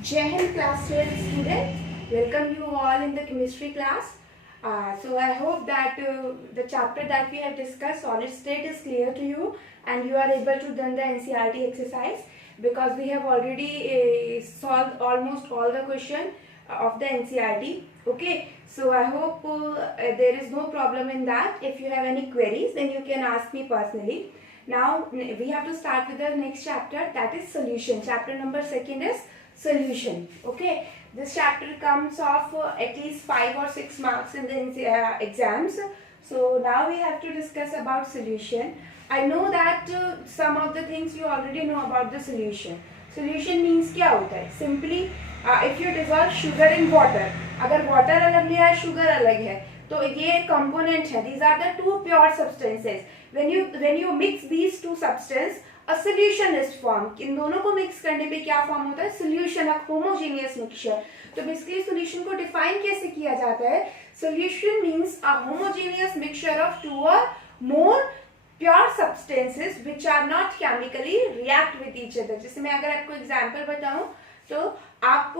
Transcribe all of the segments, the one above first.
Jai Hind class 12 students, welcome you all in the chemistry class. So I hope that the chapter that we have discussed, solid state, is clear to you and you are able to done the NCERT exercise, because we have already solved almost all the question of the NCERT. Okay, so I hope there is no problem in that. If you have any queries, then you can ask me personally. Now we have to start with the next chapter, that is solution. Chapter number 2 is solution. Okay, this chapter comes off at least 5 or 6 marks in the exams. So now we have to discuss about solution. I know that some of the things you already know about the solution. Solution means क्या होता है? Simply if you dissolve sugar in water, अगर water अलग लिया है, sugar अलग है, तो ये component है. These are the two pure substances. When you mix these two substances, a solution is formed. इन दोनों को मिक्स करने पे क्या फॉर्म होता है? Solution, a homogeneous mixture. तो बेसिकली सोल्यूशन को डिफाइन कैसे किया जाता है? Solution means a homogeneous mixture of two or more pure substances which are not chemically react with each other. जैसे मैं अगर आपको एग्जांपल बताऊं तो आप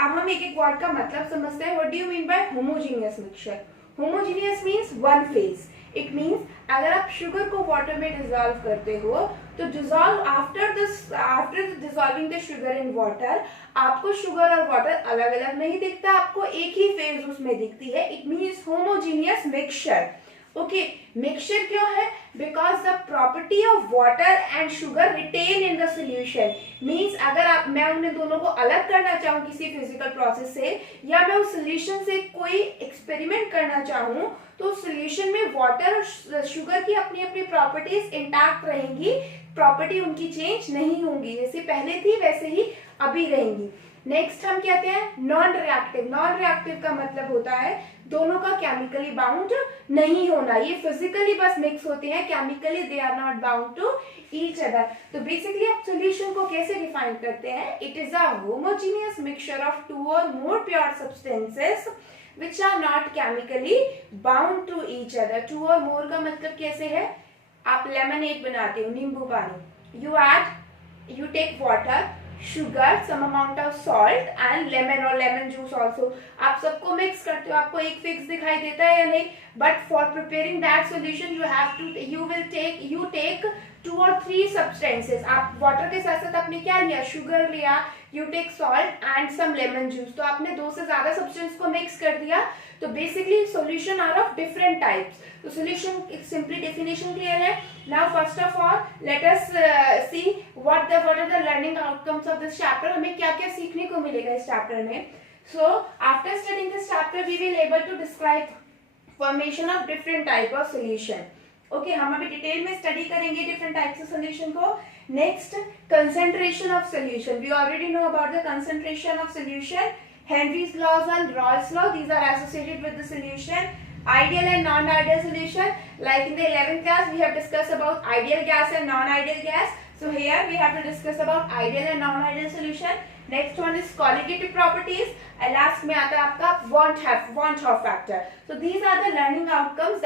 हम एक एक वर्ड का मतलब समझते हैं. What do you mean by homogeneous mixture? Homogeneous means one phase. It means अगर आप शुगर को वाटर में डिजोल्व करते हो तो dissolve after dissolving the sugar in water, आपको शुगर और वाटर अलग अलग नहीं दिखता, आपको एक ही फेज उसमें दिखती है. It means homogeneous mixture. Okay, mixture क्यों है? Because the property of water and sugar retain in the solution. Means अगर मैं उन्हें दोनों को अलग करना चाहूँ किसी फिजिकल प्रोसेस से, या मैं उस सोल्यूशन से कोई एक्सपेरिमेंट करना चाहूँ, तो सोल्यूशन में वाटर और शुगर की अपनी अपनी प्रॉपर्टीज इंटैक्ट रहेंगी. प्रॉपर्टी उनकी चेंज नहीं होंगी, जैसे पहले थी वैसे ही अभी रहेंगी. नेक्स्ट हम कहते हैं नॉन रिएक्टिव. नॉन रिएक्टिव का मतलब होता है दोनों का केमिकली बाउंड नहीं होना. ये फिजिकली बस मिक्स होते हैं, chemically they are not bound to each other. तो बेसिकली आप सॉल्यूशन को कैसे डिफाइन करते हैं? It is a homogeneous mixture of two or more pure substances which are not chemically bound to each other. Two or more का मतलब कैसे है? आप लेमनेड बनाते हो, नींबू पानी. you take water, sugar, some amount of salt and lemon or lemon juice also. आप सबको मिक्स करते हो, आपको एक फिक्स दिखाई देता है या नहीं? But for preparing that solution you take 2 or 3 substances. आप वाटर के साथ साथ आपने क्या लिया? शुगर लिया. You take salt and some lemon juice. तो आपने 2 से ज्यादा सब्सटेंस को मिक्स कर दिया. तो basically solution are of different types. तो सॉल्यूशन सिंपली डेफिनेशन क्लियर है. Now first of all let us see what are the learning outcomes of this chapter. हमें क्या क्या सीखने को मिलेगा इस चैप्टर में? So after studying this chapter we will able to describe formation of different type of solution. Okay, हम अभी डिटेल में स्टडी करेंगे डिफरेंट टाइप्स ऑफ सॉल्यूशन को. Next, concentration of solution. We already know about the concentration of solution. Henry's laws and Raoult's law, these are associated with the solution. Ideal and non-ideal solution, like in the 11th class we have discussed about ideal gas and non-ideal gas. So here we have to discuss about ideal and non-ideal solution. Next one is qualitative properties, and last में आता है आपका want have factor. So these are the learning outcomes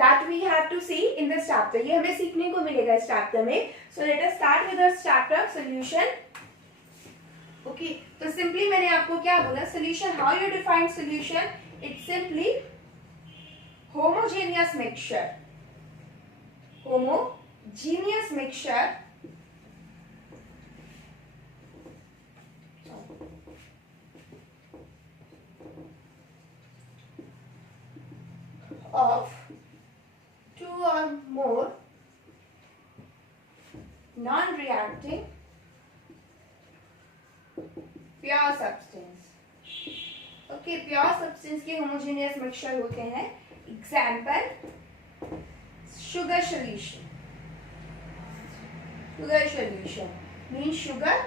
that we have to see in this chapter. ये हमें सीखने को मिलेगा इस chapter में. So let us start with this chapter solution. Okay, तो simply मैंने आपको क्या बोला? Solution, how you define solution? It's simply homogeneous mixture. Homogeneous mixture of 2 or more non-reacting pure substance. Okay, pure substance के homogeneous mixture होते हैं. Example, sugar solution. Sugar solution means sugar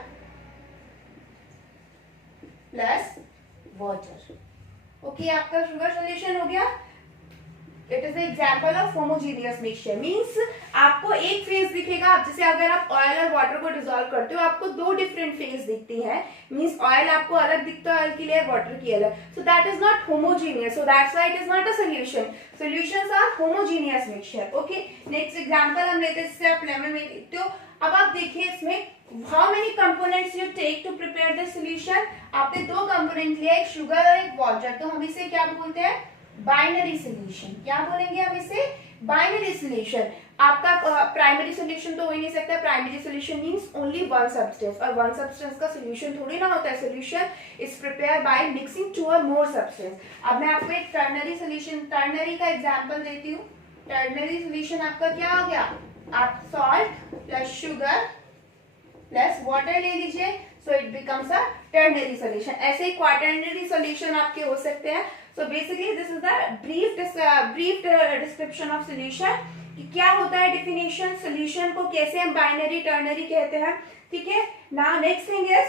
plus water. Okay, आपका sugar solution हो गया. It is example of homogeneous mixture. Means आपको एक phase दिखेगा. आप जैसे अगर आप ऑयल और वाटर को डिसॉल्व करते हो, आपको 2 डिफरेंट फेज दिखती है. मीन्स ऑयल आपको अलग दिखता है, ऑयल की लेयर, वाटर की अलग. So that is not homogeneous. So that's why it is not a solution. Solutions are homogeneous mixture. Okay, next example हम लेते हैं. जैसे आप लेमन में देखते हो, अब आप देखिए इसमें how many components you take to prepare the solution. आपने दो कंपोनेंट लिया, एक शुगर और एक वाटर, तो हम इसे क्या बोलते हैं, बाइनरी सॉल्यूशन। क्या बोलेंगे हम इसे, बाइनरी सॉल्यूशन। आपका प्राइमरी सॉल्यूशन तो हो ही नहीं सकता, primary solution means only one substance, और वन सब्सटेंस का सॉल्यूशन थोड़ी ना होता है। Solution is prepare by mixing two or more substance. अब मैं आपको एक टर्नरी सॉल्यूशन, टर्नरी का एग्जांपल देती हूँ। टर्नरी सॉल्यूशन आपका क्या हो गया, आप salt plus sugar plus water ले लीजिए, so it becomes a ternary solution. ऐसे ही क्वाटर्नरी सॉल्यूशन आपके हो सकते हैं। So basically this is the brief description of solution, कि क्या होता है डेफिनेशन, सॉल्यूशन को कैसे हम बाइनरी टर्नरी कहते हैं, ठीक है। Now next thing is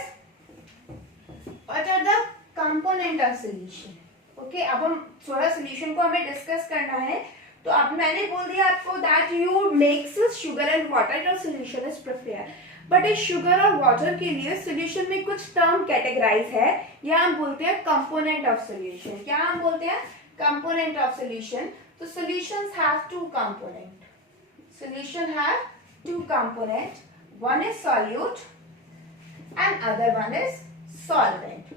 what are the component of solution. Okay, अब हम थोड़ा सॉल्यूशन को हमें डिस्कस करना है। तो अब मैंने बोल दिया आपको that you mix sugar and water, your solution is prepare. But इस शुगर और वाटर के लिए सॉल्यूशन में कुछ टर्म कैटेगराइज है, या हम बोलते हैं कंपोनेंट ऑफ सॉल्यूशन। क्या हम बोलते हैं, कंपोनेंट ऑफ सॉल्यूशन। तो solutions have two component. Solution have two component. One is solute and other one is solvent.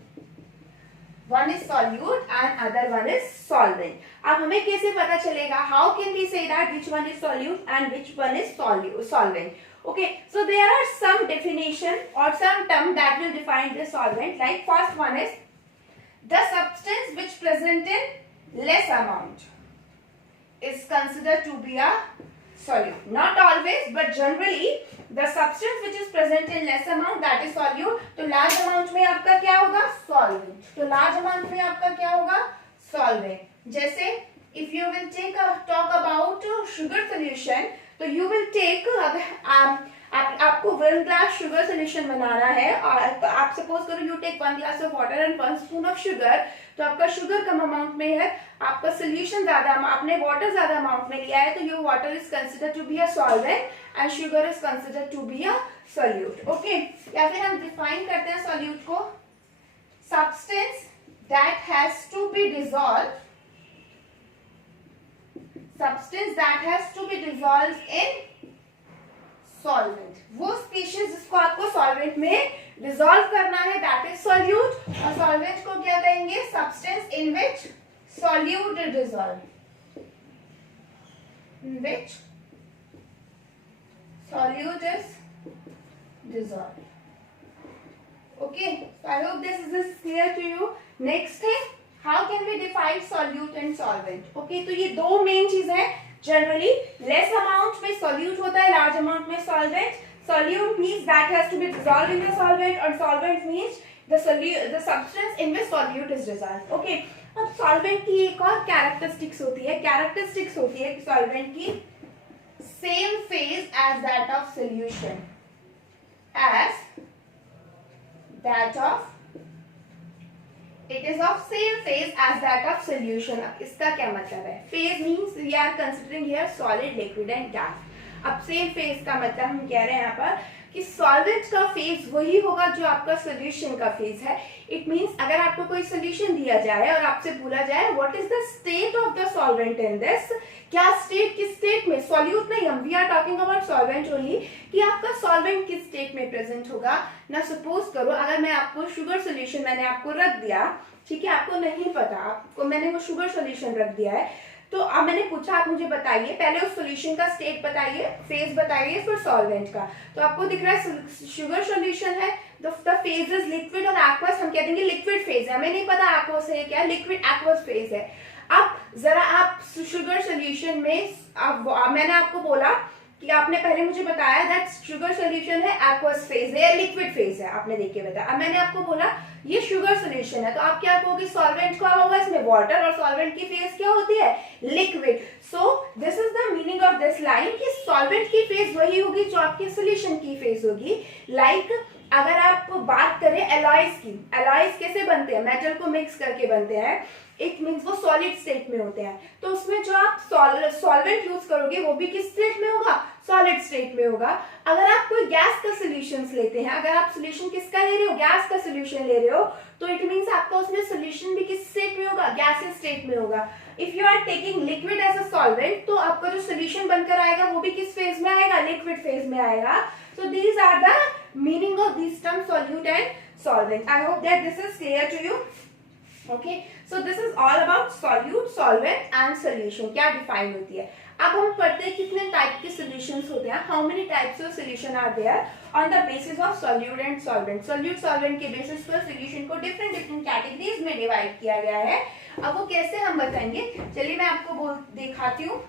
One is solute and other one is solvent. अब हमें कैसे पता चलेगा, how can we say that which one is solute and which one is solvent? Okay, so there are some definition or some term that will define the solvent. Like first one is the substance which present in less amount is considered to be a solute. Not always, but generally the substance which is present in less amount that is solute. तो large amount में आपका क्या होगा, solvent. तो large amount में आपका क्या होगा, solvent. जैसे if you will talk about sugar solution, तो you will take आपको 1 glass sugar solution बनाना है, और तो आप सपोज करो you take 1 glass of water and 1 spoon of sugar, तो आपका शुगर कम अमाउंट में है, आपका सोल्यूशन ज्यादा, आपने वाटर ज्यादा अमाउंट में लिया है, तो your water is considered to be a solvent and sugar is considered to be a solute. Okay, या फिर हम डिफाइन करते हैं सोल्यूट को, substance that has to be dissolve, substance that has to be dissolve in solvent. वो species जिसको आपको solvent में डिसॉल्व करना है, दैट इज सोल्यूट। और सॉल्वेंट को क्या कहेंगे, substance in which solute is dissolved, in which solute is dissolved. Okay, so I hope this is clear to you. Next thing, how can we define solute and solvent? Okay, तो ये दो main चीज है। Generally less amount में solute होता है, large amount में solvent. Solute means that has to be dissolved in the solvent, और solvent means the substance in which solute is dissolved. Okay, अब सॉल्वेंट की एक और कैरेक्टरिस्टिक्स होती है सॉल्वेंट की, same phase as that of solution, it is of same phase as that of solution. अब इसका क्या मतलब है, phase means we are considering here solid, liquid and gas. अब सेम फेज का मतलब हम कह रहे हैं यहाँ पर कि सॉल्वेंट का फेज वही होगा जो आपका सॉल्यूशन का फेज है। इट मींस अगर आपको कोई सॉल्यूशन दिया जाए और आपसे बोला जाए what is the state of the solvent in this, क्या स्टेट, किस स्टेट में, सॉल्यूट नहीं, हम we are talking about solvent only, कि आपका सॉल्वेंट किस स्टेट में प्रेजेंट होगा ना। सपोज करो अगर मैं आपको शुगर सॉल्यूशन मैंने आपको रख दिया, ठीक है, आपको नहीं पता, आपको मैंने वो शुगर सॉल्यूशन रख दिया है, तो अब मैंने पूछा आप मुझे बताइए पहले उस सॉल्यूशन का स्टेट बताइए, फेज बताइए, फिर सॉल्वेंट का। तो आपको दिख रहा है शुगर सॉल्यूशन है, द फेज इज लिक्विड और एक्वस, हम कह देंगे लिक्विड फेज है, हमें नहीं पता एक्वस है क्या, लिक्विड एक्वस फेज है। अब जरा आप शुगर सॉल्यूशन में मैंने आपको बोला कि आपने पहले मुझे बताया दैट शुगर सॉल्यूशन है एक्वस फेज है या लिक्विड फेज है, आपने देख के बताया। अब मैंने आपको बोला ये शुगर सॉल्यूशन है, तो आप क्या कहोगे, सॉल्वेंट क्या होगा इसमें, वाटर, और सॉल्वेंट की फेज क्या होती है, liquid. So this is the meaning of this line कि सॉल्वेंट की फेज वही होगी जो आपके सॉल्यूशन की फेज होगी। लाइक अगर आप बात करें एलॉयज की, एलॉयज कैसे बनते हैं, मेटल को मिक्स करके बनते हैं, इट मींस वो सॉलिड स्टेट में होते हैं, तो उसमें जो आप सॉल्वेंट यूज करोगे वो भी किस स्टेट में होगा, सॉलिड स्टेट में होगा। अगर आप कोई गैस का सोल्यूशन लेते हैं, अगर आप सोल्यूशन किसका ले रहे हो, गैस का सोल्यूशन ले रहे हो, तो इट मींस आपका उसमें सोल्यूशन भी किस स्टेट में होगा, गैसियस स्टेट में होगा। If you are taking liquid as a solvent, तो आपका जो सोल्यूशन बनकर आएगा वो भी किस फेज में आएगा, लिक्विड फेज में आएगा। So these are the meaning of these terms solute and solvent. I hope that this is clear to you. Okay, so this is all about solute, solvent and solution. क्या define होती है. अब हम पढ़ते हैं कितने टाइप के solutions होते हैं. How many types of solution are there on the basis of solute and solvent. Solute solvent के बेसिस पर सॉल्यूशन को डिफरेंट डिफरेंट कैटेगरीज में डिवाइड किया गया है. अब वो कैसे हम बताएंगे, चलिए मैं आपको दिखाती हूँ.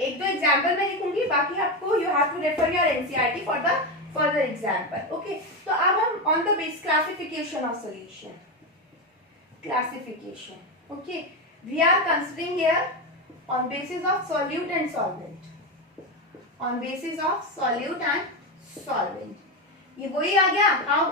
एक दो एग्जाम्पल मैं लिखूंगी, बाकी आपको you have to refer your NCERT for the further example. Okay, तो अब हम on the base classification of solution. Classification. Okay, we are considering here on basis of solute and solvent. On basis of solute and solvent. ये वही आ गया. How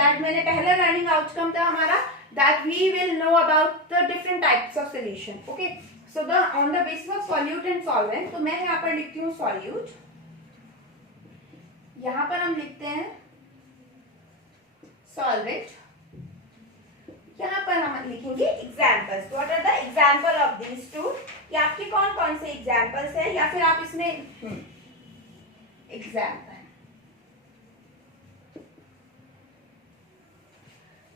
that मैंने पहला learning outcome था हमारा that we will know about the different types of solution. Okay, so the on the basis of solute and solvent. तो मैं यहाँ पर लिखती हूँ solute. यहाँ पर हम लिखते हैं solvent. यहाँ पर हम लिखेंगे examples. What are the example of these two, कि आपके कौन कौन से एग्जाम्पल्स है, या फिर आप इसमें एग्जाम्पल.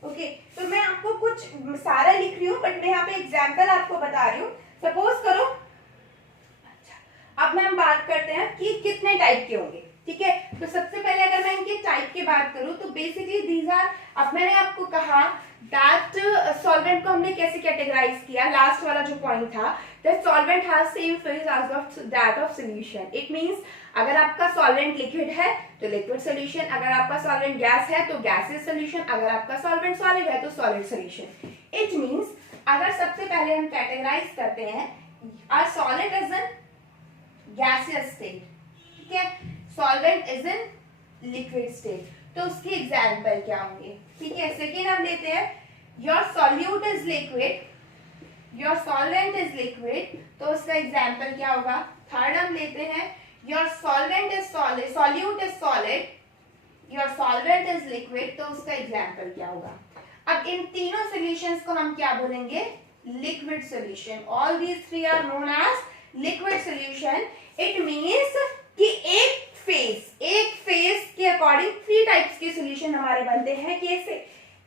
ओके, तो मैं आपको कुछ सारा लिख रही हूँ, बट मैं यहाँ पे एग्जाम्पल आपको बता रही हूँ. सपोज करो, अच्छा, अब हम बात करते हैं कि कितने टाइप के होंगे. ठीक है, तो सबसे पहले अगर मैं इनके टाइप की बात करूं तो बेसिकली दीज आर, अब मैंने आपको कहा दैट सॉल्वेंट को हमने कैसे कैटेगराइज किया. लास्ट वाला जो पॉइंट था that solvent has same phase as that of solution. It means अगर आपका सॉल्वेंट लिक्विड है तो लिक्विड सॉल्यूशन, अगर आपका सॉल्वेंट गैस है तो गैसियस सॉल्यूशन, अगर आपका सॉल्वेंट सॉलिड है तो सॉलिड सॉल्यूशन. इट मींस अगर सबसे पहले हम कैटेगराइज करते हैं are solid is in gaseous state, ठीक है, solvent is in liquid state, तो उसके एग्जाम्पल क्या होंगे. ठीक है, सेकेंड हम लेते हैं your solute is liquid, your solvent is liquid, तो उसका एग्जाम्पल क्या होगा. थर्ड हम लेते हैं your solvent is solid, solute is solid, your solvent is liquid, तो उसका एग्जाम्पल क्या होगा. अब इन तीनों सॉल्यूशंस को हम क्या बोलेंगे, liquid solution. All these three are known as liquid solution. It means कि एक फेज के अकॉर्डिंग थ्री टाइप्स के सॉल्यूशन हमारे बनते हैं. कैसे,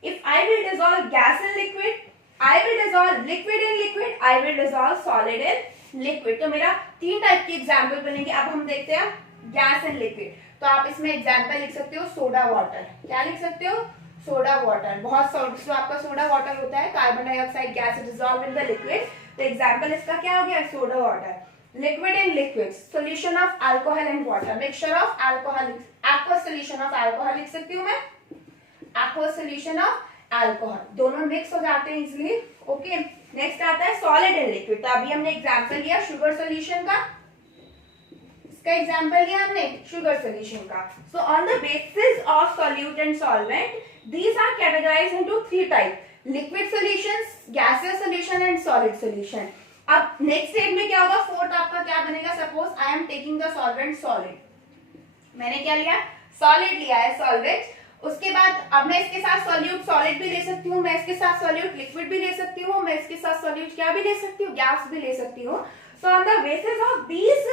if I will dissolve gas in liquid, I will dissolve liquid in liquid, I will dissolve solid in liquid. तो मेरा तीन टाइप के एग्जांपल बनेंगे. अब हम देखते हैं गैस इन लिक्विड, तो आप इसमें एग्जांपल लिख सकते हो सोडा वाटर. क्या लिख सकते हो, सोडा वाटर. बहुत जो आपका सोडा वाटर होता है, carbon dioxide gas dissolve in the liquid, तो एग्जांपल इसका क्या हो गया, soda water. Liquid in liquids, solution of alcohol and water, mixture of alcohol, aqueous solution of alcohol लिख सकती हूँ मैं, aqueous solution of alcohol, दोनों मिक्स हो जाते हैं इजिली. ओके, नेक्स्ट आता है सॉलिड एंड लिक्विड. तो अभी हमने एग्जांपल लिया शुगर सोल्यूशन का, इसका एग्जांपल लिया हमने शुगर सोल्यूशन का. So on the basis of solute and solvent these are categorized into three type, liquid solutions, gaseous solution and solid solution. अब नेक्स्ट स्टेप में क्या होगा, फोर्थ आपका क्या बनेगा. Suppose I am taking the solvent solid, मैंने क्या लिया, सॉलिड लिया है सॉल्वेंट. उसके बाद अब मैं इसके साथ सॉल्यूट सॉलिड भी ले सकती हूँ, मैं इसके साथ सॉल्यूट लिक्विड भी ले सकती हूँ, मैं इसके साथ सॉल्यूट क्या भी ले सकती हूँ, गैस भी ले सकती हूँ. So on the basis of these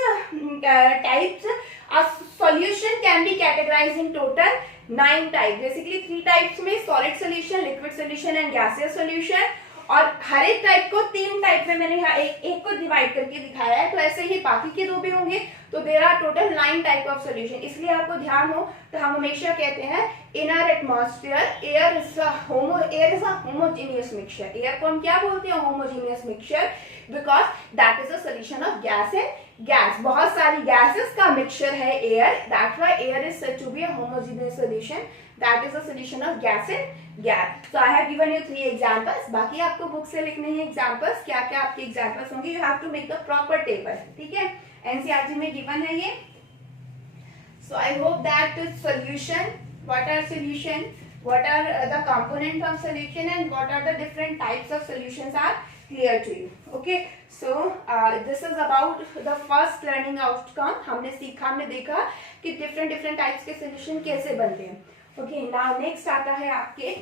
types a solution can be categorized in total 9 types. Basically 3 types में solid solution, liquid solution and gaseous solution. और हर एक टाइप को 3 टाइप में मैंने यहाँ एक को डिवाइड करके दिखाया है. तो ऐसे ही बाकी के 2 भी होंगे. तो there are total 9 type of solution. इसलिए आपको ध्यान हो तो हम हमेशा कहते हैं in our atmosphere air is a homogeneous mixture. Air को हम क्या बोलते हैं, homogeneous mixture, because that is a solution of gas and gas. बहुत सारी गैसेस का मिक्सचर है air, that's why air is said to be a homogeneous solution, that is a solution of gas and gas. So I have given you 3 examples. बाकी आपको book से लिखने हैं examples, क्या क्या आपके एग्जांपल्स होंगे. You have to make the proper table. ठीक है, एनसीईआरटी में गिवन है ये. So I hope that solution, what are solution, what are the components of solution and what are the different types of solutions are clear to you. Okay, so this is about the first learning outcome. हमने सीखा, हमने देखा कि different types के solution कैसे बनते हैं. Okay, now next आता है आपके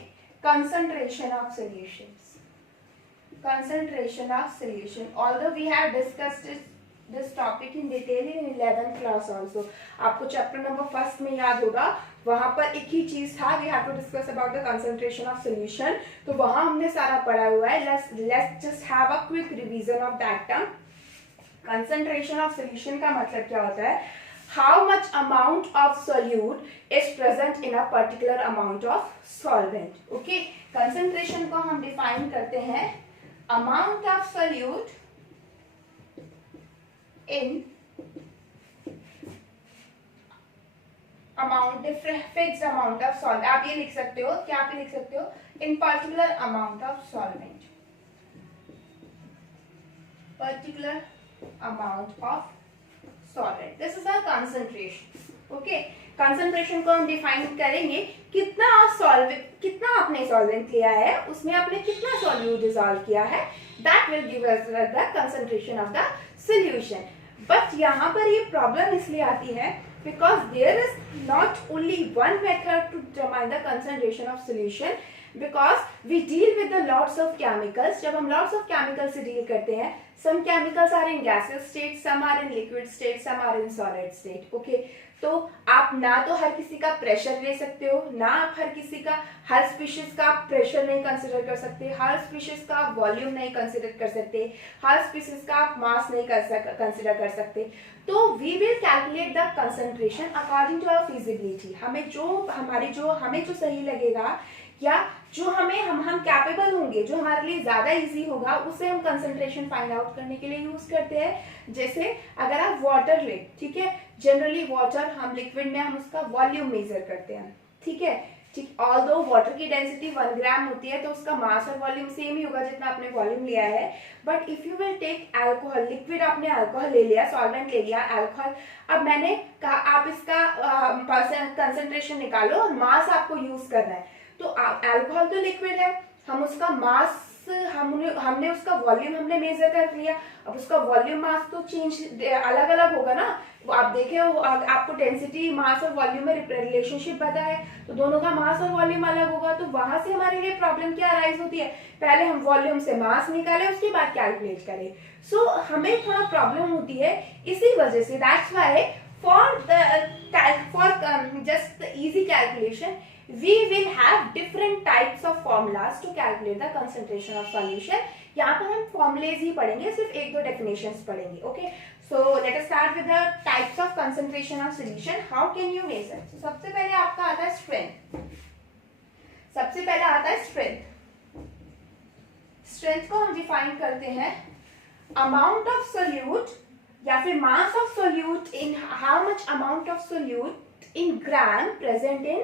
concentration of solutions. Concentration of solution. Although we have discussed it this topic in detail in 11th class also. आपको chapter number 1 में याद होगा, वहां पर एक ही चीज था, we have to discuss about the concentration of solution. तो वहां हमने सारा पढ़ा हुआ है. Let's just have a quick revision of that term. Concentration of solution का मतलब क्या होता है? How much amount of solute is present in a particular amount of solvent. Okay, concentration को हम define करते हैं amount of solute in amount, different fixed amount of solvent. आप ये लिख सकते हो, क्या आप लिख सकते हो? In particular amount of solvent, particular amount of solvent. This is our concentration. Okay, concentration को हम define करेंगे, कितना solvent, कितना आपने solvent लिया है, उसमें आपने कितना solute dissolve किया है, that will give us the concentration of the solution. But यहाँ पर ये problem इसलिए आती है because there is not only one method to determine the concentration of solution, because we deal with the lots of chemicals. जब हम lots of chemicals से deal करते हैं, some chemicals are in gaseous state, some are in liquid state, some are in solid state. Okay, तो आप ना तो हर किसी का प्रेशर ले सकते हो, ना आप हर स्पीशीज का प्रेशर नहीं कंसिडर कर सकते, हर स्पीशीज का वॉल्यूम नहीं कंसिडर कर सकते, हर स्पीशीज का आप मास नहीं कंसिडर कर सकते. तो we will calculate the concentration according to our feasibility. हमें जो सही लगेगा या जो हम कैपेबल होंगे, जो हमारे लिए ज्यादा इजी होगा, उसे हम कंसंट्रेशन फाइंड आउट करने के लिए यूज करते हैं. जैसे अगर आप वाटर ले, ठीक है, जनरली वाटर हम लिक्विड में हम उसका वॉल्यूम मेजर करते हैं, ठीक है, ठीक. ऑल्दो वाटर की डेंसिटी 1 ग्राम होती है, तो उसका मास और वॉल्यूम सेम ही होगा जितना आपने वॉल्यूम लिया है. But if you will take alcohol, liquid आपने अल्कोहल ले लिया, सॉल्वेंट ले लिया, अल्कोहल, अब मैंने कहा आप इसका कंसंट्रेशन निकालो और मास आपको यूज करना है. तो अल्कोहल तो लिक्विड है, हम उसका मास हमने उसका वॉल्यूम हमने मेजर कर लिया. अब उसका वॉल्यूम मास तो चेंज अलग अलग होगा ना. आप देखे हो, आपको डेंसिटी मास और वॉल्यूम में रिलेशनशिप पता है, तो दोनों का मास और वॉल्यूम अलग होगा. तो वहां से हमारे लिए प्रॉब्लम क्या अराइज होती है, पहले हम वॉल्यूम से मास निकाले, उसके बाद कैलकुलेट करें. सो हमें थोड़ा प्रॉब्लम होती है इसी वजह से. That's why for just the easy calculation we will have different types of formulas to calculate the concentration of solution. यहाँ पर हम formulas ही पढ़ेंगे, सिर्फ एक दो definitions पढ़ेंगे. Okay, so let us start with the types of concentration of solution. How can you measure? So सबसे पहले आपका आता है strength. सबसे पहले आता है strength. Strength को हम define करते हैं amount of solute या फिर mass of solute in how much amount of solute in gram present in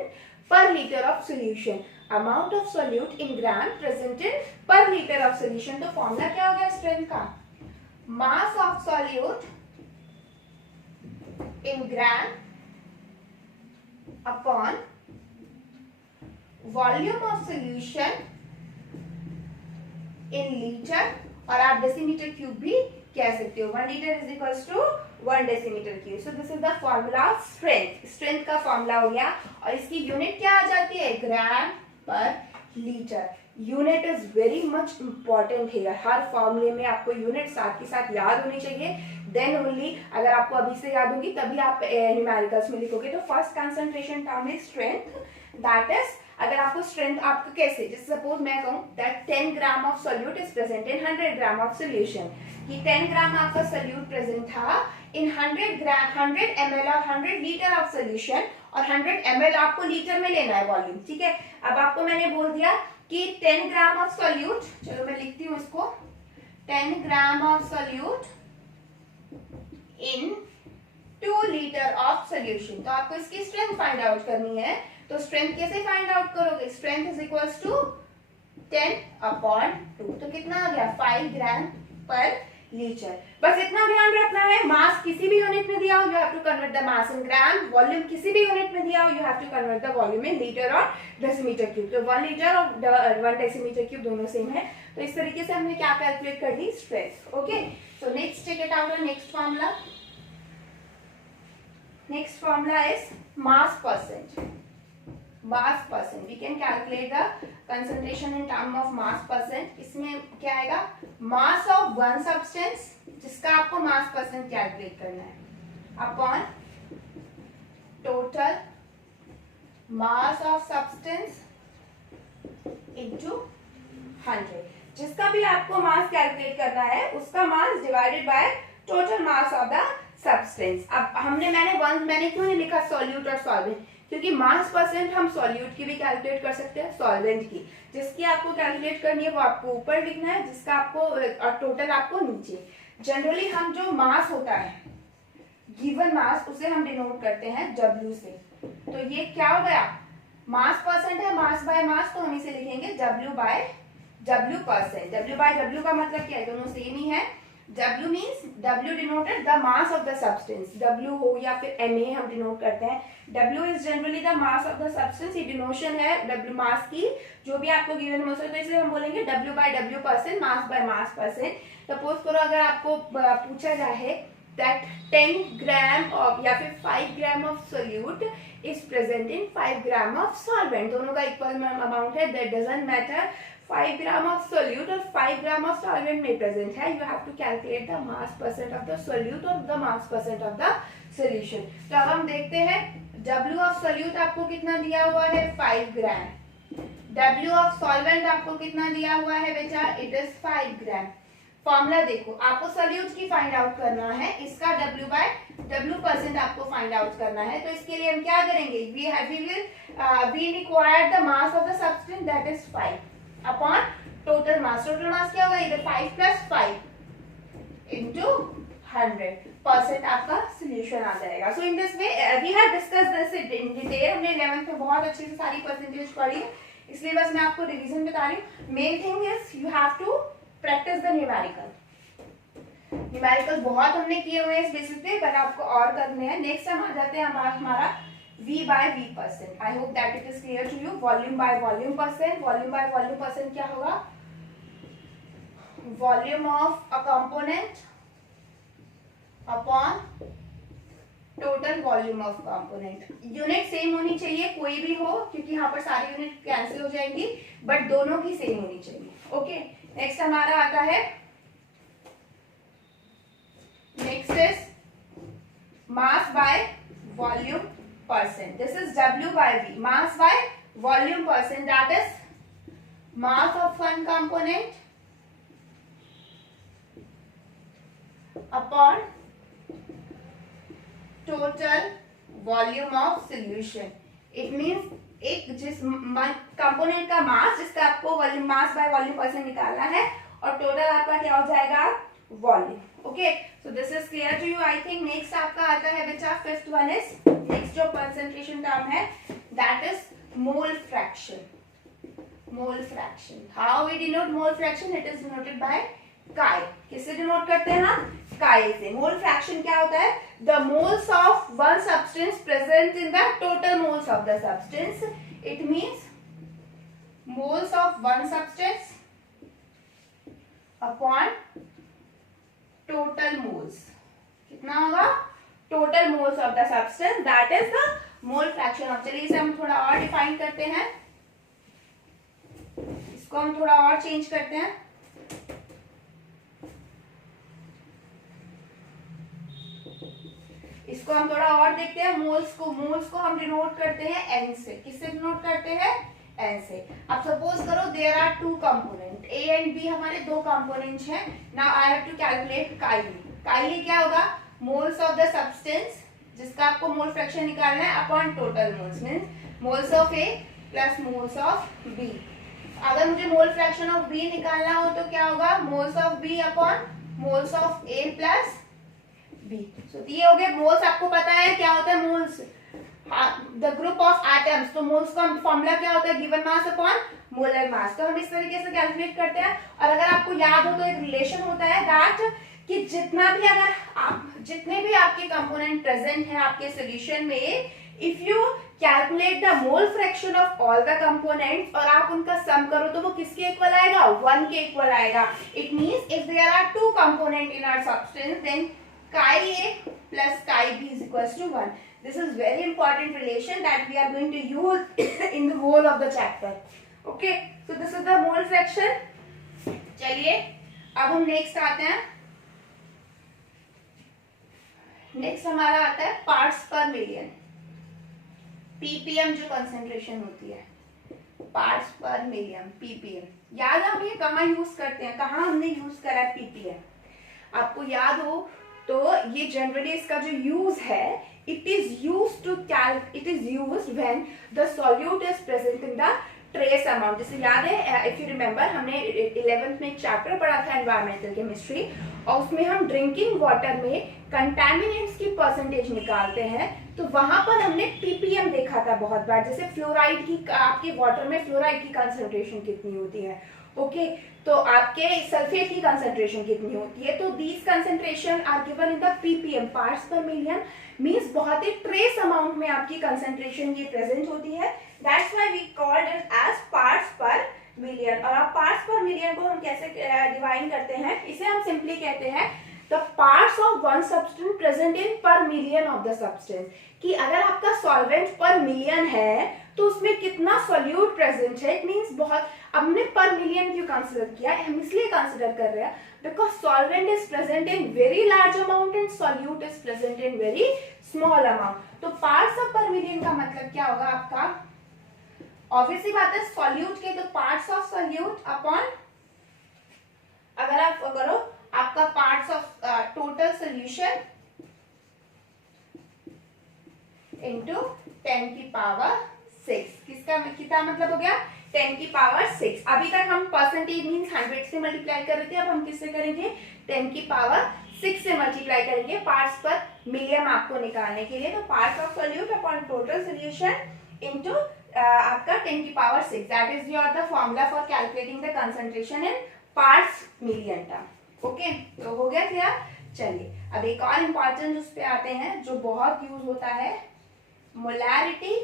per liter of solution. Amount of solute in gram present in per liter of solution. तो formula क्या हो गया strength का? mass of solute in gram upon volume of solution in liter, और आप decimetre cube भी कह सकते हो. 1 liter is equals to 1 decimeter cube. So this is the formula of strength. Strength का फॉर्मूला हो गया, और इसकी यूनिट क्या आ जाती है? ग्राम पर litre. Unit is very much important है. हर फॉर्मूले में आपको यूनिट साथ के साथ याद होनी चाहिए. देन ओनली, अगर आपको अभी से याद होगी तभी आप न्यूमेरिकल्स में लिखोगे. तो first concentration term is strength. That is, अगर आपको स्ट्रेंथ आपको कैसे, जैसे सपोज मैं कहूँ that 10 gram of solute is present in 100 gram of solution. कि 10 ग्राम आपका सोल्यूट प्रेजेंट था इन 100 ml और 100 लीटर ऑफ सोल्यूशन, और 100 ml आपको लीटर में लेना है वॉल्यूम. ठीक है, अब आपको मैंने बोल दिया कि 10 ग्राम ऑफ सोल्यूट, चलो मैं लिखती हूँ इसको, 10 gram of solute in 2 litre of solution. तो आपको इसकी स्ट्रेंथ फाइंड आउट करनी है. तो स्ट्रेंथ कैसे फाइंड आउट करोगे? Strength is equals to 10/2. तो कितना आ गया? 5 ग्राम पर लीटर. बस इतना ध्यान रखना है. मास किसी भी यूनिट में दिया हो, you have to convert the mass in gram. Volume किसी भी यूनिट में दिया हो, you have to convert the volume in litre और डेसीमीटर क्यूब. तो 1 लीटर और 1 डेसीमीटर क्यूब दोनों सेम है. तो इस तरीके से हमने क्या कैलकुलेट कर दी? Strength. Okay, so next take it out. Next formula, next formula is mass percent. Mass percent, we can calculate the concentration in term of mass percent. इसमें क्या आएगा? mass of one substance जिसका आपको मास percent calculate करना है, upon total mass of substance into 100। जिसका भी आपको मास कैलकुलेट करना है उसका mass divided by total mass of the substance. अब मैंने क्यों नहीं लिखा सॉल्यूट और सॉल्वेंट, क्योंकि मास परसेंट हम सॉल्यूट की भी कैलकुलेट कर सकते हैं, सॉल्वेंट की। जिसकी आपको कैलकुलेट करनी है वो आपको ऊपर लिखना है, जिसका आपको और टोटल आपको नीचे। जनरली हम जो मास होता है, गिवन मास, उसे हम डिनोट करते हैं W से। तो ये क्या हो गया, मास परसेंट है, मास बाय मास, तो हम इसे लिखेंगे W by W percent. W by W का मतलब क्या है, दोनों सेम ही है। W means W denoted the mass of the substance, W हो या फिर MA हम डिनोट करते हैं। W is generally the mass of the substance, ये डिनोशन है W मास की, जो भी आपको गिवन मास है, तो इसे हम बोलेंगे W by W percent, mass by mass percent. Suppose करो अगर आपको पूछा जाए that 10 gram of या फिर 5 gram of solute is present in 5 gram of solvent, दोनों का इक्वल अमाउंट है, that doesn't matter 5 gram of solute और 5 gram of solvent में present है, you have to calculate the mass percent of the solute और the mass percent of the solution। तो अब हम देखते हैं W of solute आपको कितना दिया हुआ है 5 gram, W of solvent आपको कितना दिया हुआ है बेटा, it is 5 gram। फॉर्मूला देखो, आपको सोल्यूट की फाइंड आउट करना है, इसका W बाय W परसेंट आपको फाइंड आउट करना है। तो इसके लिए हम क्या करेंगे, we require the mass of the substance, that is 5 upon total mass. Total mass क्या होगा, इधर 5 प्लस 5 इंटू 100% आपका सोल्यूशन आ जाएगा। So in this way we have discussed this in detail. हमने 11th में बहुत अच्छे से सारी परसेंटेज पढ़ी, इसलिए बस मैं आपको रिवीजन बता रही हूँ। Main thing is you have to practice the numerical. Numerical बहुत हमने किए हुए हैं इस बेसिस पे, पर आपको और करने हैं। नेक्स्ट हम आ जाते हैं हमारा V by V percent. I hope that it is clear to you. Volume by volume percent, volume by volume percent क्या होगा, volume of a component upon total volume of component. Unit same होनी चाहिए, कोई भी हो, क्योंकि यहाँ पर सारी यूनिट कैंसिल हो जाएंगी, बट दोनों की सेम होनी चाहिए। ओके, नेक्स्ट हमारा आता है, next is mass by volume percent. This is W by V, mass by volume percent, that is mass of one component upon total volume of solution. It means एक जिस component का mass, जिसका आपको volume mass by volume percent निकालना है, और total आपका क्या हो जाएगा, volume. Okay, so this is clear to you I think. Next आपका आता है बेटा, फिफ्थ वन इज, नेक्स्ट जो कंसंट्रेशन टर्म है, that is mole fraction. Mole fraction, how we denote mole fraction, it is denoted by chi. किससे denote करते हैं हम, काई से। मोल फ्रैक्शन क्या होता है, the moles of one substance present in the total moles of the substance. It means moles of one substance upon total moles. कितना होगा, total moles of the substance, that is the mole fraction. अब चलिए इसे हम थोड़ा और define करते हैं, इसको हम थोड़ा और चेंज करते हैं। इसको हम थोड़ा और देखते हैं। मोल्स को हम डिनोट करते हैं N से। किससे डिनोट करते हैं, N से। अब सपोज करो there are two component, A and B हमारे दो कंपोनेंट्स हैं। Now I have to calculate काइली। काइली क्या होगा, मोल्स ऑफ द सब्सटेंस, जिसका आपको मोल फ्रैक्शन निकालना है, upon total moles, means moles of A plus moles of B। अगर मुझे मोल फ्रैक्शन ऑफ B निकालना हो तो क्या होगा, moles of B upon moles of A plus B। सो ये हो गए मोल्स। आपको पता है क्या होता है moles, the group of atoms. तो मोल्स का फॉर्मूला क्या होता है, given mass upon molar mass. तो हम इस तरीके से कैलकुलेट करते हैं। और अगर आपको याद हो तो एक रिलेशन होता है दैट कि जितने भी आपके कंपोनेंट प्रेजेंट हैं आपके सॉल्यूशन में, if you calculate the mole fraction of all the components और आप उनका सम करो तो वो किसके इक्वल आएगा, 1 के इक्वल आएगा। It means if there are two component in our substance, then chi A plus chi B is equals to 1. This is very important relation that we are going to use in the whole of the chapter. Okay, so this is the mole fraction. चलिए अब हम next आते हैं next हमारा आता है parts per million, ppm जो concentration होती है, पार्ट्स पर मिलियन पीपीएम। याद है हम ये कहाँ यूज करते हैं, कहाँ हमने यूज करा है पीपीएम, आपको याद हो तो ये जनरली इसका जो यूज है, it is use when the solute is present in the trace amount. जैसे याद है, इफ यू रिमेंबर, हमने 11th में एक चैप्टर पढ़ा था एनवायरमेंटल केमिस्ट्री, और उसमें हम ड्रिंकिंग वाटर में कंटामिनेंट्स की परसेंटेज निकालते हैं, तो वहां पर हमने पीपीएम देखा था बहुत बार। जैसे फ्लोराइड की, आपके वाटर में फ्लोराइड की कंसंट्रेशन कितनी होती है, ओके, तो आपके सल्फेट की कंसंट्रेशन कितनी होती है, तो these concentration are given in the ppm, parts per million, means बहुत ही ट्रेस अमाउंट में आपकी कंसंट्रेशन ये प्रेजेंट होती है। That's why we called it as parts per million. और आप पार्ट्स पर मिलियन को हम कैसे डिवाइन करते हैं, इसे हम सिंपली कहते हैं the parts of one substance present in पर मिलियन ऑफ द सब्सटेंस, कि अगर आपका सॉल्वेंट पर मिलियन है तो उसमें कितना सॉल्यूट प्रेजेंट है, इट मींस बहुत। हमने पर मिलियन क्यों कंसीडर किया, हम इसलिए कंसीडर कर रहे हैं because solvent is present in very large amount and solute is present in very small amount. तो पार्ट्स ऑफ पर मिलियन का मतलब क्या होगा आपका, ऑब्वियसली बात है सॉल्यूट के, तो पार्ट्स ऑफ सॉल्यूट अपॉन, अगर आप करो आपका parts of total solution into 10 की पावर 6, किसका कितना मतलब हो गया 10 की पावर 6। अभी तक हम परसेंटेज मींस 100 से मल्टीप्लाई कर रहे थे, अब हम किससे करेंगे 10 की पावर 6 से मल्टीप्लाई करेंगे पार्ट्स पर मिलियन आपको निकालने के लिए। तो parts of solute upon total solution into आपका 10 की power 6, that is your the formula for calculating the concentration in parts million term. Okay, तो हो गया क्लियर। चलिए अब एक और इंपॉर्टेंट उस पे आते हैं जो बहुत यूज होता है, molarity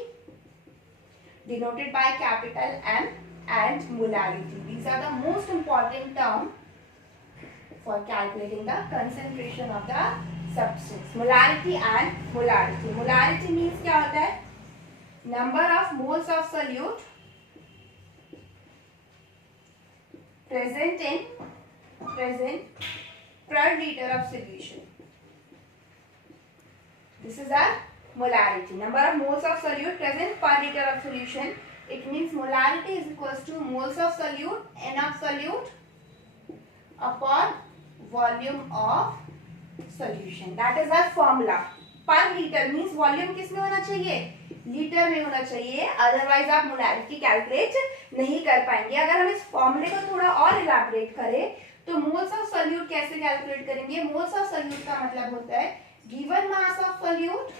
denoted by capital M and molarity. These are the most important term for calculating the concentration of the substance. Molarity and molarity. Molarity means क्या होता है, number of moles of solute present per liter of solution. This is our molarity, number of moles of solute present per liter of solution. It means molarity is equals to moles of solute, n of solute upon volume of solution. That is our formula. Per liter means volume किस में होना चाहिए, litre में होना चाहिए, otherwise आप molarity calculate नहीं कर पाएंगे। अगर हम इस फॉर्मूले को थोड़ा और इलैबोरेट करें तो मोल्स ऑफ सोल्यूट कैसे कैलकुलेट करेंगे, मोल्स ऑफ सोल्यूट का मतलब होता है given mass of solute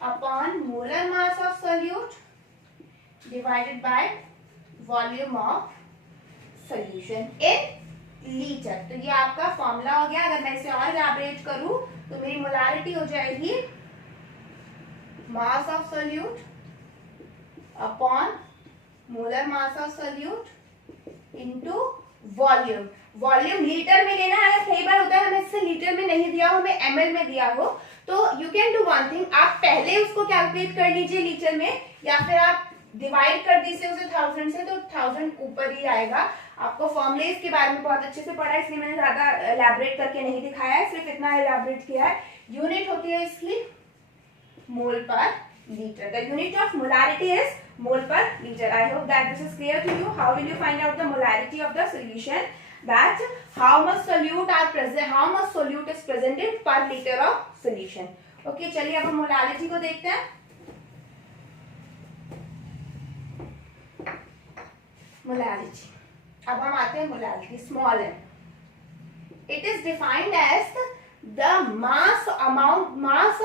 upon molar mass of solute divided by volume of solution in liter। तो ये आपका फॉर्मूला हो गया। अगर मैं इसे और इलैबोरेट करूं तो मेरी मोलारिटी हो जाएगी mass of solute upon molar mass of solute into volume. Volume litre में लेना है, कई बार होता है हमें इससे लीटर में नहीं दिया हो, हमें ml में दिया हो, तो you can do one thing, आप पहले उसको कैलकुलेट कर लीजिए लीटर में, या फिर आप डिवाइड कर दीजिए उसे 1000 से, तो 1000 ऊपर ही आएगा। आपको फॉर्मूले के बारे में बहुत अच्छे से पढ़ा है, इसलिए मैंने ज्यादा एलैबोरेट करके नहीं दिखाया है, सिर्फ इतना एलैबोरेट किया है। यूनिट होती है इसकी mole per litre. The unit of molarity is mole per litre. I hope that this is clear to you. How will you find out the molarity of the solution, that how much solute are present, how much solute is presented per liter of solution. Okay, चलिए अब हम molarity को देखते हैं। Molarity, अब हम आते हैं molarity small m। It is defined as the mass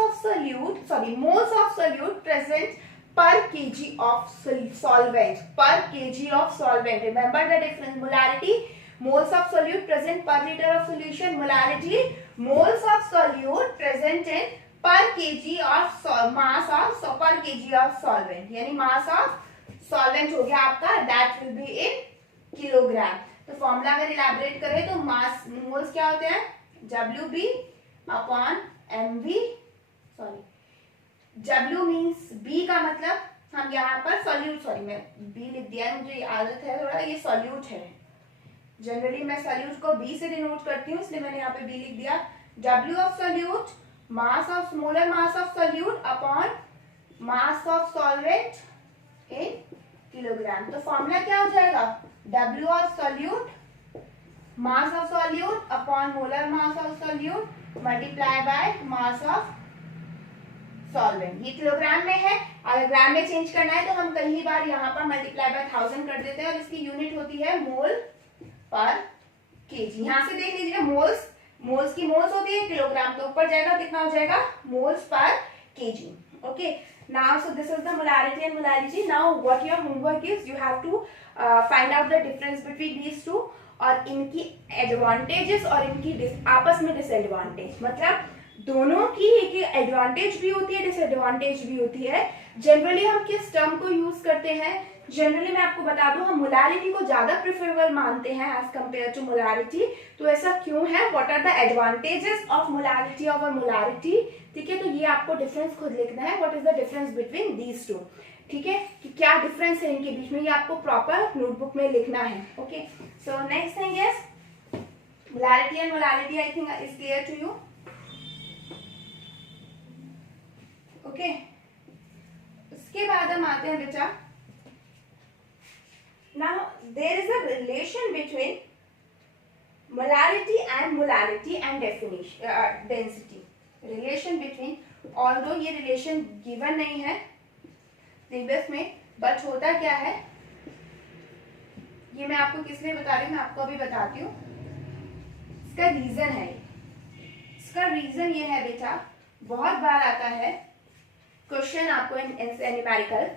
of solute, sorry, moles of solute present per kg of solvent, per kg of solvent. Remember the difference, molarity moles of solute present per liter of solution, molarity moles of solute present in per kg of mass of per kg of solvent, यानी mass of solvent हो गया आपका, that will be in kilogram। तो formula अगर elaborate करें तो मास moles क्या होते हैं, WB upon MV, sorry W means B का मतलब हम यहाँ पर सोल्यूट, सॉरी मैं B लिख दिया, मुझे आदत है थोड़ा, ये सोल्यूट है, जनरली मैं सोल्यूट को B से डिनोट करती हूँ, इसलिए मैंने यहाँ पे B लिख दिया। W of solute mass of molar mass of solute upon mass of solvent in kilogram. तो फॉर्मूला क्या हो जाएगा, W of solute mass of solute upon molar mass of solute multiply by mass of solvent. ये kilogram में है, अगर ग्राम में change करना है तो हम कई बार यहाँ पर मल्टीप्लाई बाय 1000 कर देते हैं और इसकी यूनिट होती है मोल पर केजी। यहाँ से देख लीजिए मोल्स की मोल्स होती है, किलोग्राम तो ऊपर जाएगा, कितना हो जाएगा moles per KG. Okay, now so this is the molarity and molality. Now what your homework is, you have to find out the difference between these two और इनकी एडवांटेजेस और इनकी आपस में डिसएडवांटेज, मतलब दोनों की एक एडवांटेज भी होती है डिसएडवांटेज भी होती है। जनरली हम किस टर्म को यूज करते हैं, जनरली मैं आपको बता दूं हम मोलारिटी को ज्यादा प्रेफरेबल मानते हैं एज कंपेयर टू मोलारिटी। तो ऐसा क्यों है, what are the advantages of molarity over molarity, ठीक है। तो ये आपको डिफरेंस खुद लिखना है, what is the difference between these two, ठीक है, कि क्या डिफरेंस है इनके बीच में, ये आपको प्रॉपर नोटबुक में लिखना है। Okay, so next thing is molarity and molality, I think is clear to you. Okay, उसके बाद हम आते हैं बेटा, now there is a relation between molarity and definition density, relation between, although ये relation given नहीं है प्रीवियस में, बट होता क्या है, ये मैं आपको किस लिए बता रही हूँ, मैं आपको अभी बताती हूँ। इसका रीजन है, इसका रीजन ये है बेटा, बहुत बार आता है क्वेश्चन आपको न्यूमेरिकल,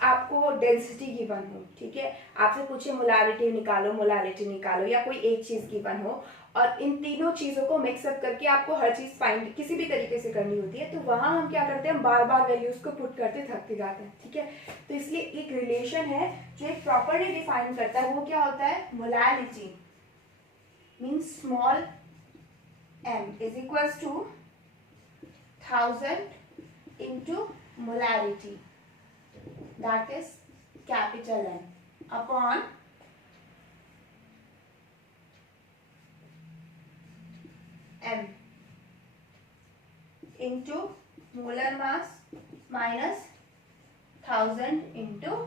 आपको डेंसिटी गिवन हो, ठीक है, आपसे पूछे मोलारिटी निकालो मोलालिटी निकालो, या कोई एक चीज गिवन हो और इन तीनों चीजों को मिक्सअप करके आपको हर चीज फाइंड किसी भी तरीके से करनी होती है, तो वहां हम क्या करते हैं, बार बार वैल्यूज को पुट करते थकते जाते हैं, ठीक है। तो इसलिए एक रिलेशन है जो एक प्रॉपरली डिफाइन करता है, वो क्या होता है, molality means small m is equals to 1000 into molarity, that is capital M, upon M into molar mass minus 1000 into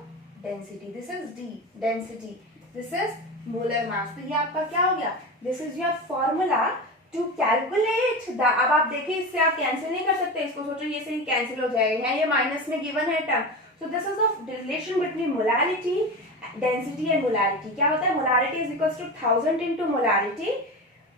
density. This is D, density. This is molar mass. तो ये आपका क्या हो गया, this is your formula to calculate the, अब आप देखिए इससे आप कैंसिल नहीं कर सकते, इसको सोचो ये से ही कैंसिल हो जाएगा, ये माइनस में गिवन है term. So this is the relation between molarity, density and molarity. क्या होता है, molarity is equals to 1000 into molarity,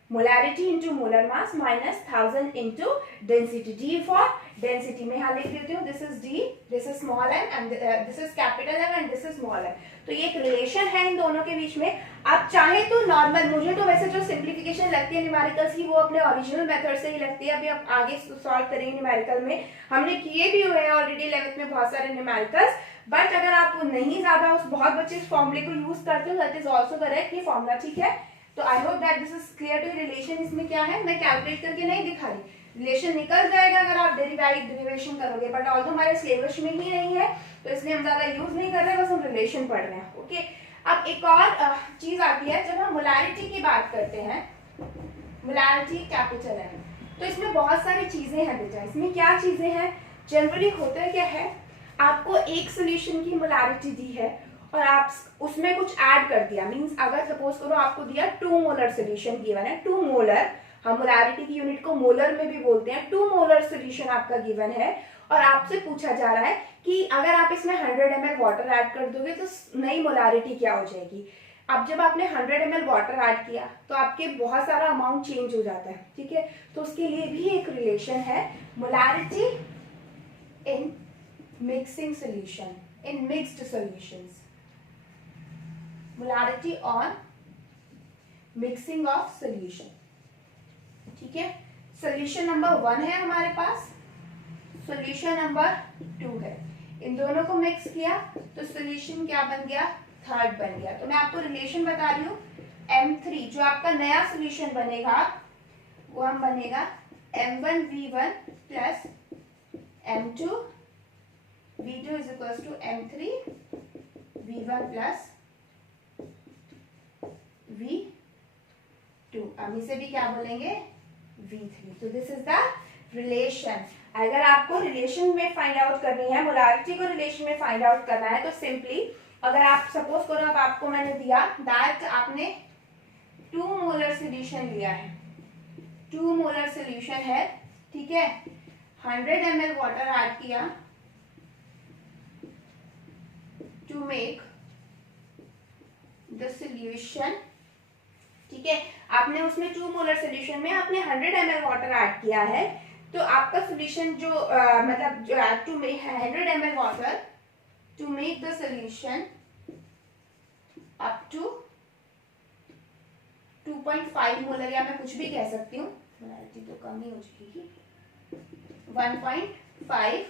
molarity into molar mass minus 1000 into density. D for density में यहाँ लिख देती हूँ, this is D, this is small M and this is capital M and this is small M. तो ये एक relation है इन दोनों के बीच में। आप चाहे तो नॉर्मल, मुझे तो वैसे जो सिंप्लीफिकेशन लगती है न्यूमेरिकल्स की वो अपने ओरिजिनल मेथड से ही लगती है, अभी आप आगे सॉल्व करेंगे न्यूमेरिकल में, हमने किए भी हुए हैं ऑलरेडी 11th में बहुत सारे न्यूमेरिकल्स। बट अगर आप नहीं ज्यादा उस बहुत बच्चे इस फॉर्मूले को यूज करते हो, दैट इज ऑल्सो करेक्ट, ये फॉर्मूला ठीक है। तो I hope that this is clear to relation. इसमें क्या है, मैं कैलकुलेट करके नहीं दिखा रही, रिलेशन निकल जाएगा अगर आप डेरिवेशन करोगे, बट ऑल्दो हमारे सिलेबस में ही नहीं है तो इसलिए हम ज्यादा यूज नहीं कर रहे, बस हम रिलेशन पढ़ रहे हैं। ओके, अब एक और चीज आती है, जब हम मोलारिटी की बात करते हैं, मोलारिटी कैपिटल है, तो इसमें बहुत सारी चीजें हैं बेटा। इसमें क्या चीजें हैं, जनरली होता क्या है, आपको एक सोल्यूशन की मोलारिटी दी है और आप उसमें कुछ ऐड कर दिया, मींस अगर सपोज करो आपको दिया 2 मोलर सोल्यूशन गिवन है, 2 मोलर, हम मोलारिटी की यूनिट को मोलर में भी बोलते हैं, 2 मोलर सोल्यूशन आपका गिवन है और आपसे पूछा जा रहा है कि अगर आप इसमें 100 ml वाटर ऐड कर दोगे तो नई मोलारिटी क्या हो जाएगी। अब जब आपने 100 ml वाटर ऐड किया तो आपके बहुत सारा अमाउंट चेंज हो जाता है, ठीक है। तो उसके लिए भी एक रिलेशन है, molarity in mixing solution, in mixed solutions, molarity on mixing of solution, ठीक है। सोल्यूशन नंबर 1 है हमारे पास, सोल्यूशन नंबर 2 है, इन दोनों को मिक्स किया तो सोल्यूशन क्या बन गया, थर्ड बन गया। तो मैं आपको रिलेशन बता रही हूँ, M3 जो आपका नया सोल्यूशन बनेगा वो हम बनेगा M1V1 plus M2 V2 is equal to M3 V1 plus V2, हम इसे भी क्या बोलेंगे, V3। तो दिस इज द रिलेशन। अगर आपको रिलेशन में फाइंड आउट करनी है, मोलारिटी को रिलेशन में फाइंड आउट करना है, तो सिंपली अगर आप सपोज करो अब आपको मैंने दिया दैट आपने 2 मोलर सोल्यूशन लिया है, 2 मोलर सोल्यूशन है, ठीक है, 100 ml वाटर ऐड किया टू मेक द सोल्यूशन, ठीक है, आपने उसमें 2 मोलर सोल्यूशन में आपने 100 ml वाटर ऐड किया है, तो आपका सोल्यूशन जो मतलब to make 100 ml water to make the solution up to 2.5 molar, या मैं कुछ भी कह सकती हूँ, मोलारिटी तो कम ही हो जाएगी, 1.5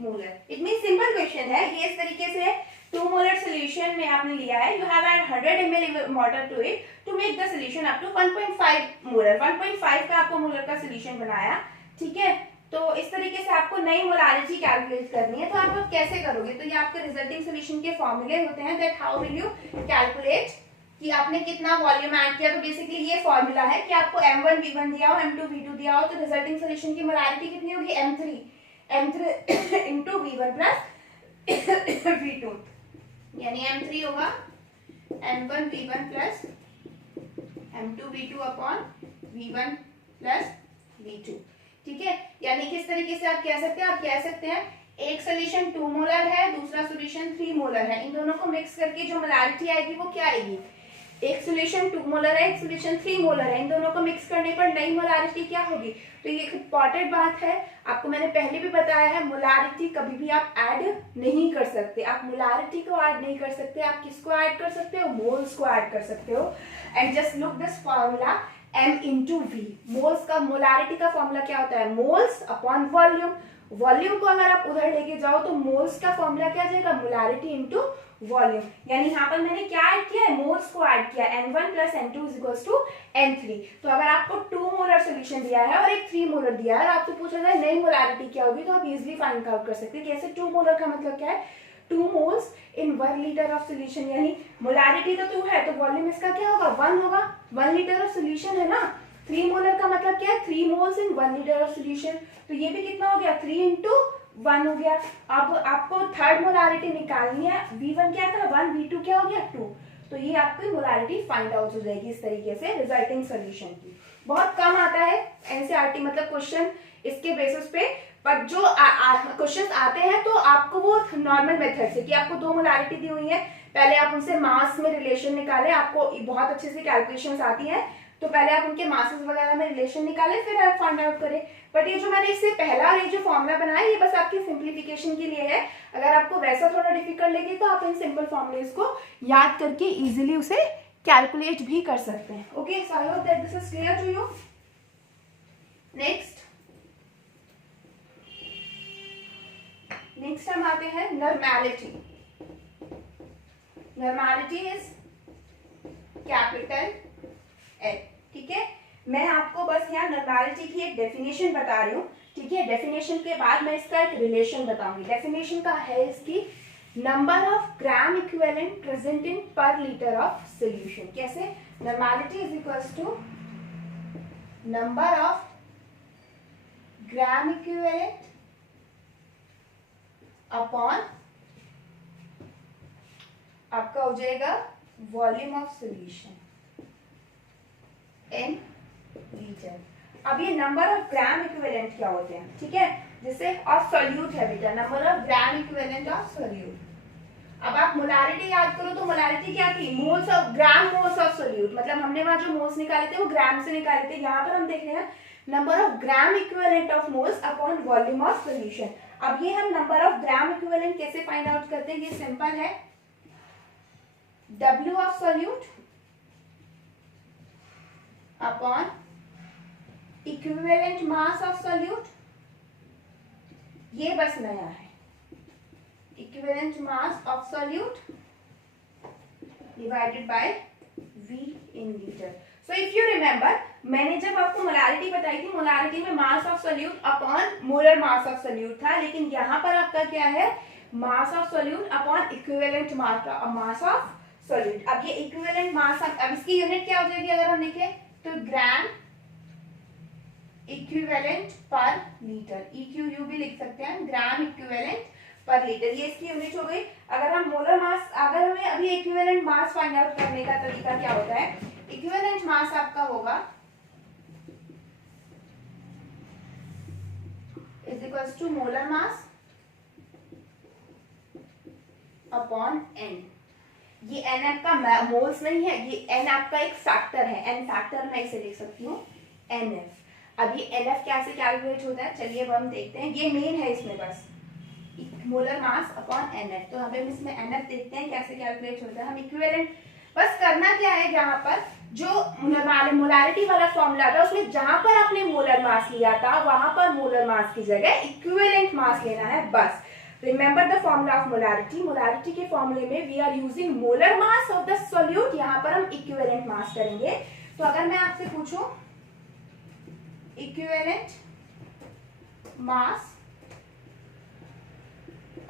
molar. It mean simple question है ये, इस तरीके से 2 मोलर सोल्यूशन में आपने लिया है, you have add 100 ml water to it to make the solution up to 1.5 molar, 1.5 का आपको मोलर का सोल्यूशन बनाया, ठीक है। तो इस तरीके से आपको नई मोलारिटी कैलकुलेट करनी है, तो आप कैसे करोगे, तो ये आपके रिजल्टिंग सोल्यूशन के फॉर्मूले होते हैं, that how will you calculate कि आपने कितना वॉल्यूम ऐड किया। तो बेसिकली ये फॉर्मूला है कि आपको m1 v1 दिया हो, m2 v2 दिया हो, तो रिजल्टिंग सोल्यूशन की मोलारिटी कितनी होगी, m3 into v1 plus v2, यानी m3 होगा m1 v1 plus m2 v2 upon v1 plus v2, ठीक है। यानी किस तरीके से आप कह सकते हैं, आप कह सकते हैं एक सोल्यूशन 2 मोलर है, दूसरा सोल्यूशन 3 मोलर है, इन दोनों को मिक्स करके जो मोलारिटी आएगी वो क्या आएगी, एक सोल्यूशन 2 मोलर है, एक सोल्यूशन 3 मोलर है, इन दोनों को मिक्स करने पर नई मोलारिटी क्या होगी। तो ये एक इंपॉर्टेंट बात है, आपको मैंने पहले भी बताया है, मोलारिटी कभी भी आप ऐड नहीं कर सकते, आप मोलारिटी को ऐड नहीं कर सकते, आप किसको ऐड कर सकते हो, मोल्स को ऐड कर सकते हो। And just look this formula m into V, moles का मोलारिटी का फॉर्मूला क्या होता है, मोल्स अपॉन वॉल्यूम, वॉल्यूम को अगर आप उधर लेके जाओ तो मोल्स का फॉर्मूला क्या आ जाएगा, मोलारिटी इंटू वॉल्यूम, यानी यहाँ पर मैंने क्या ऐड किया है, मोल्स को ऐड किया, n1 plus n2 is equals to n3। तो अगर आपको 2 मोलर सोल्यूशन दिया है और एक 3 मोलर दिया है और आपसे पूछा जाए नई मोलारिटी क्या होगी, तो आप इजिली फाइंड आउट कर सकते हैं। कैसे, 2 मोलर का मतलब क्या है, 2 moles in 1 litre of solution, यानी मोलारिटी तो 2 है तो वॉल्यूम इसका क्या होगा, 1 होगा, 1 लीटर ऑफ सोल्यूशन है ना। 3 मोलर का मतलब क्या है, 3 moles in 1 litre of solution, तो ये भी कितना हो गया, 3 इंटू 1 हो गया। अब आपको थर्ड मोलारिटी निकालनी है, v1 क्या था 1, v2 क्या हो गया 2, तो ये आपकी मोलारिटी फाइंड आउट हो जाएगी इस तरीके से रिजल्टिंग सोल्यूशन की। बहुत कम आता है एनसीईआरटी मतलब क्वेश्चन इसके बेसिस पे, पर जो क्वेश्चंस आते हैं तो आपको वो नॉर्मल मेथड से, कि आपको 2 मोलारिटी दी हुई है, पहले आप उनसे मास में रिलेशन निकाले, आपको बहुत अच्छे से कैलकुलेशंस आती है, तो पहले आप उनके मासेस वगैरह में रिलेशन निकाले, फिर आप फाइंड आउट करें। बट ये जो मैंने इससे पहला ये जो फॉर्मूला बनाया ये बस आपकी सिंप्लीफिकेशन के लिए है, अगर आपको वैसा थोड़ा डिफिकल्ट लगे तो आप इन सिंपल फॉर्मूलेस को याद करके इजीली उसे कैलकुलेट भी कर सकते हैं। Okay, so I hope that this is clear to you. Next हम आते हैं normality. Normality is capital L, ठीक है। मैं आपको बस यहाँ नॉर्मैलिटी की एक डेफिनेशन बता रही हूँ, ठीक है। डेफिनेशन के बाद मैं इसका एक रिलेशन बताऊंगी। डेफिनेशन का है इसकी, number of gram equivalent present in per litre of solution. कैसे, normality is equals to number of gram equivalent upon आपका हो जाएगा volume of solution in litre. अब ये नंबर ऑफ ग्राम इक्विवेलेंट क्या होते हैं, ठीक है, जैसे और सोल्यूट है बेटा, number of gram equivalent of solute. अब आप मोलारिटी याद करो तो मोलारिटी क्या थी, moles of gram moles of solute, मतलब हमने वहां जो मोल्स निकाले थे वो ग्राम से निकाले थे। यहाँ पर हम देख रहे हैं number of gram equivalent of moles upon volume of solution. अब ये हम नंबर ऑफ ग्राम इक्विवेलेंट कैसे फाइंड आउट करते हैं, ये सिंपल है, W of solute upon equivalent mass of solute, ये बस नया है, equivalent mass of solute divided by V in litre. So if you remember, मैंने जब आपको मोलारिटी बताई थी, मोलारिटी में mass of solute upon molar mass of solute था, लेकिन यहाँ पर आपका क्या है, mass of solute upon equivalent mass of solute. अब ये इक्विवेलेंट मास, अब इसकी यूनिट क्या हो जाएगी अगर हम लिखें तो ग्राम इक्विवेलेंट पर लीटर, EQU भी लिख सकते हैं, ग्राम इक्विवेलेंट पर लीटर, ये इसकी यूनिट हो गई। अगर हम मोलर मास, अगर हमें अभी इक्विवेलेंट मास फाइंड आउट करने का तरीका क्या होता है, इक्विवेलेंट मास आपका होगा is equals to molar mass upon N. ये एन आपका मोल्स नहीं है, ये एन आपका एक फैक्टर है, एन फैक्टर मैं इसे लिख सकती हूँ NF। अब ये NF कैसे कैलकुलेट होता है, चलिए अब हम देखते हैं, ये मेन है इसमें बस मोलर मास अपॉन NF। तो हम इसमें NF देखते हैं कैसे कैलकुलेट होता है। हम इक्विवेलेंट बस करना क्या है, यहाँ पर जो मोलारिटी वाला फॉर्मूला था उसमें जहां पर आपने मोलर मास लिया था वहां पर मोलर मास की जगह इक्विवेलेंट मास लेना है बस। Remember the formula of molarity, molarity के फॉर्मूले में we are using molar mass of the solute, यहाँ पर हम इक्विवेलेंट मास करेंगे। तो अगर मैं आपसे पूछूं इक्विवेलेंट मास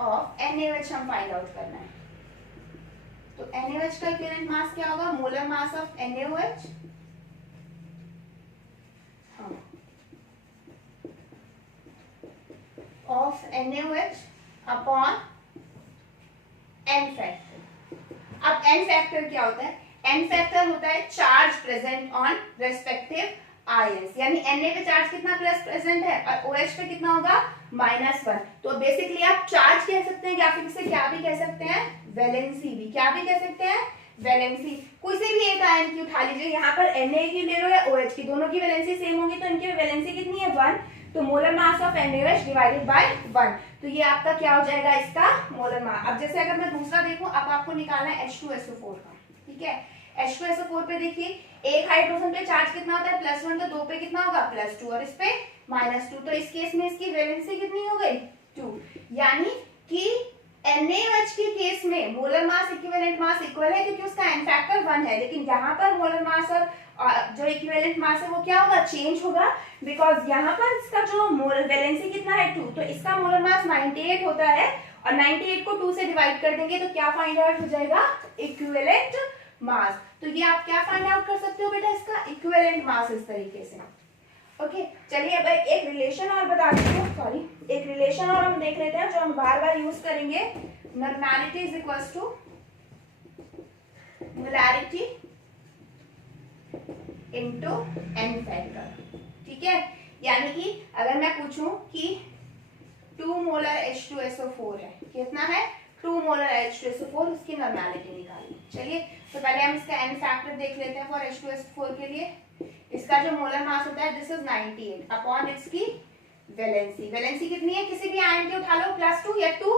ऑफ NaOH हम फाइंड आउट करना है, तो NaOH का इक्विवेलेंट मास क्या होगा, molar mass of NaOH of NaOH upon N factor. अब N फैक्टर क्या होता है, N फैक्टर होता है charge present on respective ions, यानी Na पे चार्ज कितना प्लस प्रेजेंट है और OH पे कितना होगा -1। तो बेसिकली आप चार्ज कह सकते हैं या फिर इसे क्या भी कह सकते हैं, वैलेंसी भी, क्या भी कह सकते हैं, वैलेंसी। किसी भी एक आयन की उठा लीजिए, यहाँ पर Na की ले लो या OH की, दोनों की वैलेंसी सेम होगी तो इनकी वैलेंसी कितनी है 1, तो molar mass of NaOH divided by 1, तो ये आपका क्या हो जाएगा, इसका मोलर मास। अब जैसे अगर मैं दूसरा देखूं, अब आपको निकालना है H2SO4 का, ठीक है। H2SO4 पे देखिए एक हाइड्रोजन पे चार्ज कितना होता है +1, तो 2 पे कितना होगा +2 और इस पे -2, तो इस केस में इसकी वैलेंसी कितनी हो गई 2, यानी कि NaOH के केस में molar mass equivalent mass equal है क्योंकि उसका n फैक्टर 1 है, लेकिन यहाँ पर मोलर मास और जो इक्विवेलेंट मास है वो क्या होगा, चेंज होगा, बिकॉज यहाँ पर इसका जो मोलर वैलेंसी कितना है 2, तो इसका मोलर मास 98 होता है और 98 को 2 से डिवाइड कर देंगे तो क्या फाइंड आउट हो जाएगा, इक्विवेलेंट मास। तो ये आप क्या फाइंड आउट कर सकते हो बेटा, इसका इक्विवेलेंट मास इस तरीके से। ओके चलिए अब एक रिलेशन और बता देती हूँ, सॉरी एक रिलेशन और हम देख लेते हैं जो हम बार बार यूज करेंगे। Normality is equals to molarity into n factor, ठीक है। यानी कि अगर मैं पूछूं कि 2 मोलर H2SO4 है, कितना है 2 मोलर H2SO4, उसकी नॉर्मैलिटी निकालिए। चलिए तो पहले हम इसका n फैक्टर देख लेते हैं फॉर H2SO4 के लिए। इसका जो मोलर मास होता है दिस इज 98 अपॉन इसकी वैलेंसी, वैलेंसी कितनी है, किसी भी आयन की उठा लो +2 या 2,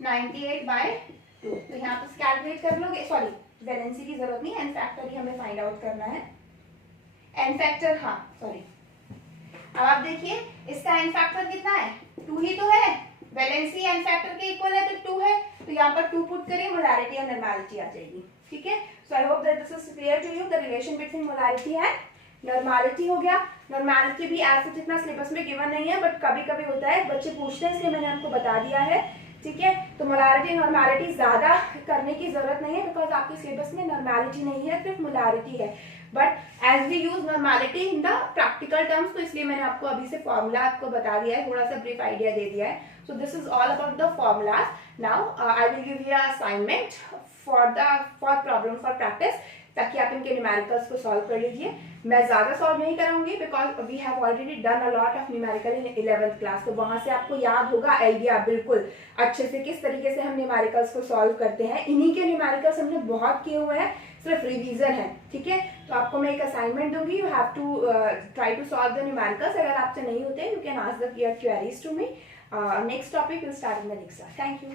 98/2, तो यहाँ पर कैलकुलेट कर लोगे, सॉरी वैलेंसी की जरूरत नहीं, n फैक्टर ही हमें फाइंड आउट करना है, n फैक्टर, हाँ सॉरी। अब आप देखिए इसका n फैक्टर कितना है 2 ही तो है, वैलेंसी n फैक्टर के इक्वल है तो 2 है, तो यहाँ पर 2 पुट करें, मोलैरिटी और नॉर्मैलिटी आ जाएगी, ठीक है। So I hope that this is clear to you, the relation between molarity and normality हो गया। नॉर्मैलिटी भी ऐसे जितना सिलेबस में गिवन नहीं है, बट कभी कभी होता है, बच्चे पूछते हैं इसलिए मैंने आपको बता दिया है, ठीक है। तो मोलैरिटी नॉर्मैलिटी ज्यादा करने की जरूरत नहीं है बिकॉज आपके सिलेबस में नॉर्मैलिटी नहीं है, सिर्फ मोलैरिटी है, but as we use normality in the practical terms, तो इसलिए मैंने आपको अभी से फॉर्मूला आपको बता दिया है, थोड़ा सा ब्रीफ आइडिया दे दिया है। सो this is all about the formulas. Now I will give you assignment for problem for practice, ताकि आप इनके न्यूमेरिकल्स को सॉल्व कर लीजिए। मैं ज्यादा सॉल्व नहीं कराऊंगी because we have already done a lot of numerical in 11th class, तो वहां से आपको याद होगा आइडिया बिल्कुल अच्छे से किस तरीके से हम न्यूमेरिकल्स को सॉल्व करते हैं। इन्हीं के न्यूमेरिकल्स हमने बहुत किए हुए हैं, सिर्फ रिवीजन है, ठीक है। तो आपको मैं एक असाइनमेंट दूंगी, you have to try to solve the numericals. अगर आपसे नहीं होते you can ask the queries to me. Next topic will start in the next class. Thank you.